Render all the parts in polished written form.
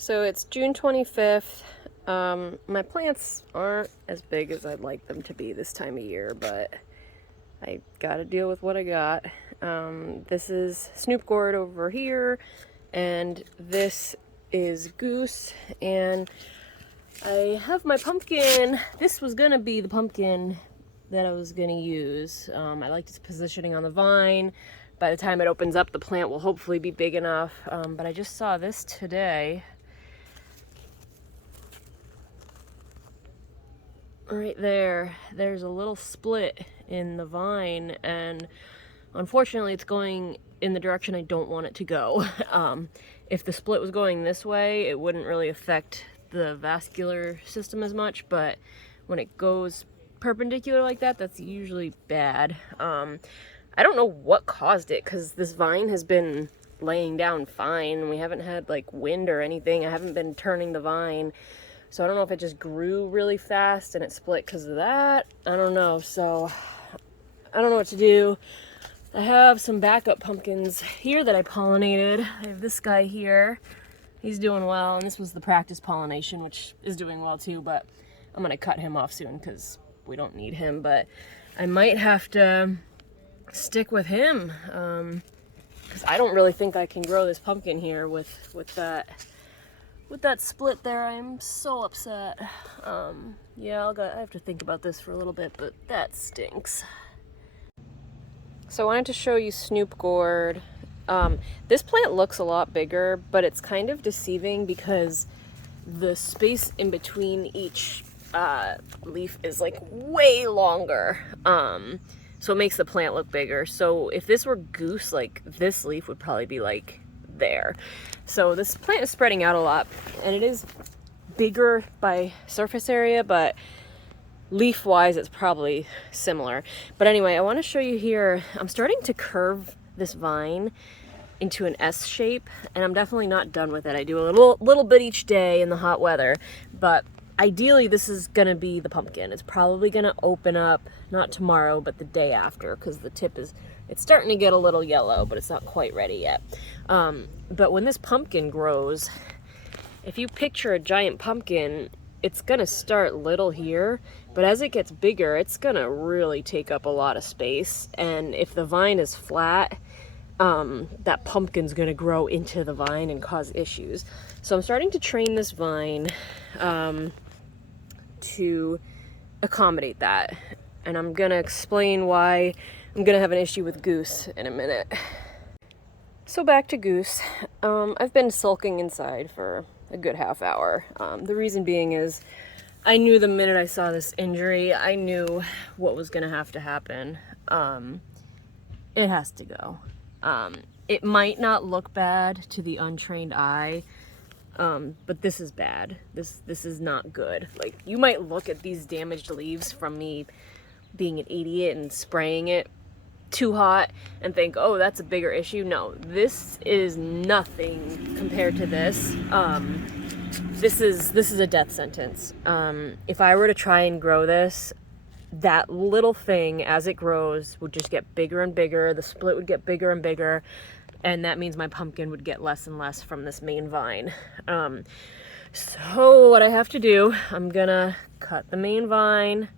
So it's June 25th. My plants aren't as big as I'd like them to be this time of year, but I gotta deal with what I got. This is Snoop Gourd over here, and this is Goose, and I have my pumpkin. This was gonna be the pumpkin that I was gonna use. I liked its positioning on the vine. By the time it opens up, the plant will hopefully be big enough, but I just saw this today. Right there's a little split in the vine, and unfortunately it's going in the direction I don't want it to go. If the split was going this way, it wouldn't really affect the vascular system as much, but when it goes perpendicular like that, that's usually bad. I don't know what caused it, because this vine has been laying down fine. We haven't had like wind or anything. I haven't been turning the vine. So I don't know if it just grew really fast and it split because of that. I don't know. So I don't know what to do. I have some backup pumpkins here that I pollinated. I have this guy here. He's doing well. And this was the practice pollination, which is doing well too. But I'm going to cut him off soon because we don't need him. But I might have to stick with him. Because I don't really think I can grow this pumpkin here with that. With that split there. I'm so upset. Yeah, I have to think about this for a little bit, but that stinks. So I wanted to show you Snoop Gourd. This plant looks a lot bigger, but it's kind of deceiving because the space in between each leaf is like way longer. So it makes the plant look bigger. So if this were Goose, like this leaf would probably be like there. So this plant is spreading out a lot, and it is bigger by surface area, but leaf wise it's probably similar. But anyway, I want to show you here, I'm starting to curve this vine into an S shape, and I'm definitely not done with it. I do a little bit each day in the hot weather, but ideally this is gonna be the pumpkin. It's probably gonna open up not tomorrow but the day after, because the tip is, it's starting to get a little yellow, but it's not quite ready yet. But when this pumpkin grows, if you picture a giant pumpkin, it's gonna start little here, but as it gets bigger, it's gonna really take up a lot of space. And if the vine is flat, that pumpkin's gonna grow into the vine and cause issues. So I'm starting to train this vine to accommodate that. And I'm gonna explain why I'm gonna have an issue with Goose in a minute. So back to Goose. I've been sulking inside for a good half hour. The reason being is I knew the minute I saw this injury, I knew what was gonna have to happen. It has to go. It might not look bad to the untrained eye, but this is bad. This is not good. Like, you might look at these damaged leaves from me being an idiot and spraying it too hot and think, oh, that's a bigger issue. No, this is nothing compared to this. This is a death sentence. If I were to try and grow this, that little thing, as it grows, would just get bigger and bigger. The split would get bigger and bigger, and that means my pumpkin would get less and less from this main vine. So what I have to do, I'm gonna cut the main vine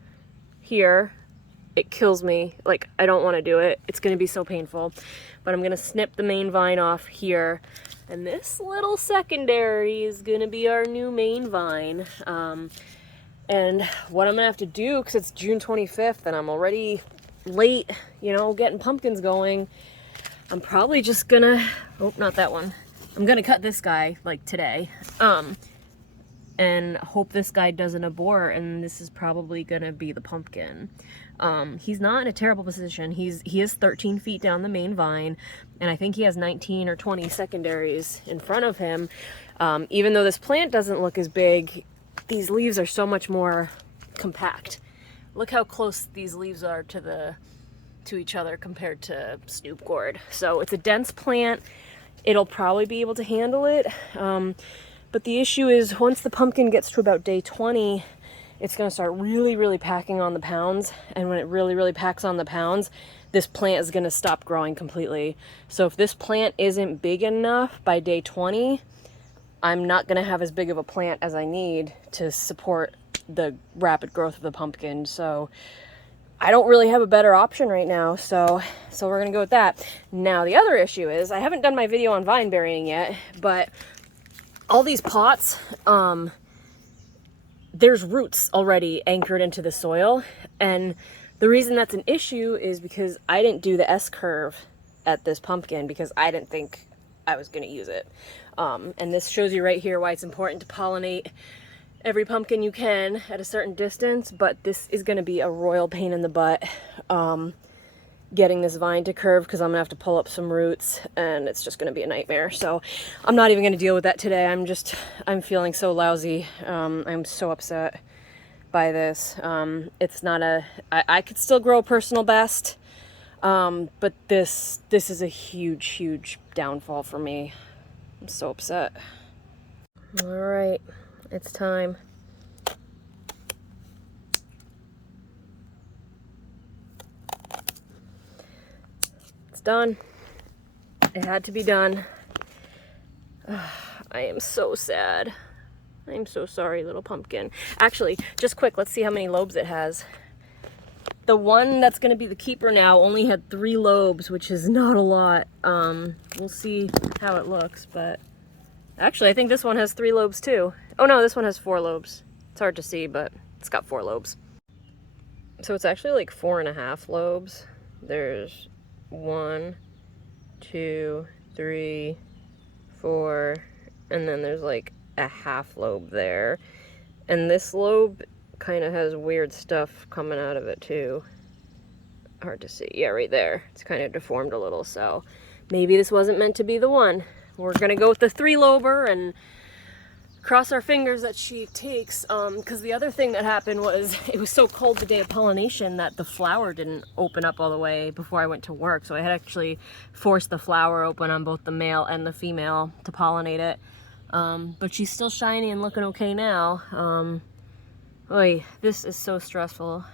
here. It kills me. Like, I don't want to do it. It's going to be so painful. But I'm going to snip the main vine off here. And this little secondary is going to be our new main vine. And what I'm going to have to do, because it's June 25th and I'm already late, you know, getting pumpkins going, I'm probably just going to, oh, not that one. I'm going to cut this guy, like, today. And hope this guy doesn't abort, and this is probably gonna be the pumpkin. He's not in a terrible position. He is 13 feet down the main vine, and I think he has 19 or 20 secondaries in front of him. Even though this plant doesn't look as big, these leaves are so much more compact. Look how close these leaves are to each other compared to Snoop Gourd. So it's a dense plant. It'll probably be able to handle it. But the issue is, once the pumpkin gets to about day 20, it's going to start really, really packing on the pounds. And when it really, really packs on the pounds, this plant is going to stop growing completely. So if this plant isn't big enough by day 20, I'm not going to have as big of a plant as I need to support the rapid growth of the pumpkin. So I don't really have a better option right now. So we're going to go with that. Now, the other issue is I haven't done my video on vine burying yet, but all these pots, there's roots already anchored into the soil. And the reason that's an issue is because I didn't do the S-curve at this pumpkin because I didn't think I was going to use it. And this shows you right here why it's important to pollinate every pumpkin you can at a certain distance, but this is going to be a royal pain in the butt getting this vine to curve because I'm going to have to pull up some roots and it's just going to be a nightmare. So I'm not even going to deal with that today. I'm feeling so lousy. I'm so upset by this. It's not I could still grow a personal best, but this is a huge downfall for me. I'm so upset. All right, it's time. It's done. It had to be done. I am so sad. I'm so sorry, little pumpkin. Actually, just quick, let's see how many lobes it has. The one that's going to be the keeper now only had 3 lobes, which is not a lot. We'll see how it looks, but actually I think this one has 3 lobes too. Oh no, this one has 4 lobes. It's hard to see, but it's got 4 lobes. So it's actually like 4.5 lobes. There's 1, 2, 3, 4, and then there's like a half lobe there. And this lobe kind of has weird stuff coming out of it too. Hard to see. Yeah, right there. It's kind of deformed a little, so maybe this wasn't meant to be the one. We're gonna go with the 3-lober and cross our fingers that she takes, because the other thing that happened was it was so cold the day of pollination that the flower didn't open up all the way before I went to work. So I had actually forced the flower open on both the male and the female to pollinate it. But she's still shiny and looking okay now. Oy, this is so stressful.